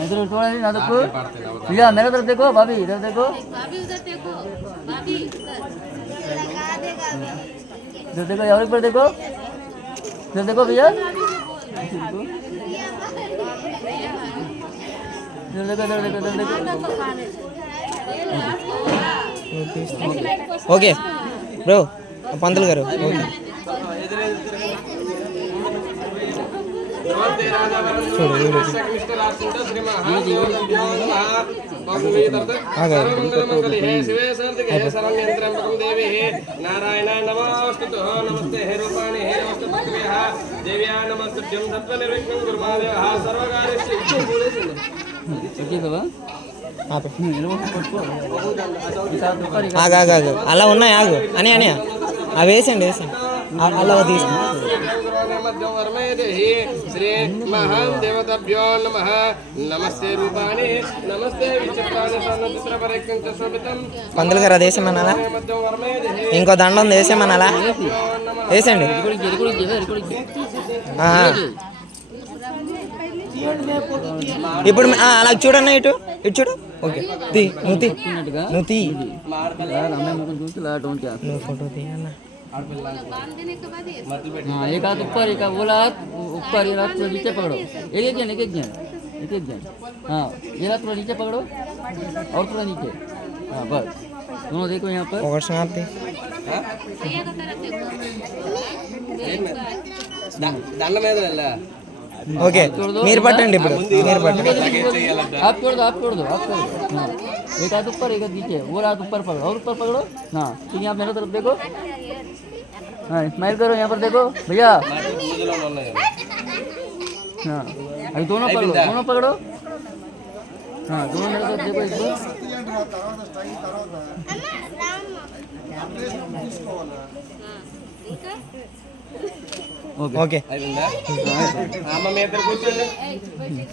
इधर थोड़ा ना देखो भैया मेरे तरफ देखो भाभी इधर देखो इधर देखो और ऊपर देखो इधर देखो भैया इधर देखो इधर देखो इधर देखो ఓకే బ్రో పంతులు గారు ఓకే नारायण नमोस्तुते नमस्ते हे रूपाणि हे नमस्ते देव्या नमस्ते तत्त्वनिर्विघ्नं गुरुमादेवः सर्वकार्येषु ఆగు అలా ఉన్నాయి ఆగు అని అని అవి వేసండి వేసండి అలా తీసుకుని श्री महादेवताभ्यो नमः नमस्ते रूपाणि नमस्ते विचित्राणि सर्वचित्रपरिक्तं పంతులు గారు అది వేసేమనాలా ఇంకో దండ ఉంది వేసేమనాలా వేసండి ఇప్పుడు అలా చూడన్నా ఇటు ఇటు చూడు ఓకే తీ నువ్వు తీ నువ్వు తీ నువ్వు ఫోటో తీయన్నా एक हाथ ऊपर एक बोला हाथ ऊपर ये हाथ थोड़ा नीचे पकड़ो एक एक जन हाँ ये हाथ थोड़ा नीचे पकड़ो और थोड़ा नीचे हाँ बस दोनों देखो यहाँ पर और समाप्ति దండ మీద ఓకే మీరు పట్టండి ఇప్పుడు మీరు పట్టండి आप छोड़ दो हाँ एक हाथ ऊपर एक हाथ नीचे वो हाथ ऊपर पकड़ो और ऊपर पकड़ो हाँ ठीक है आप मेरे तरफ देखो हाँ स्माइल करो यहाँ पर देखो भैया हाँ अभी दोनों पकड़ो हाँ दोनों मेरे तरफ देखो इसको ఓకే అమ్మ మీ ఇద్దరు కూర్చోండి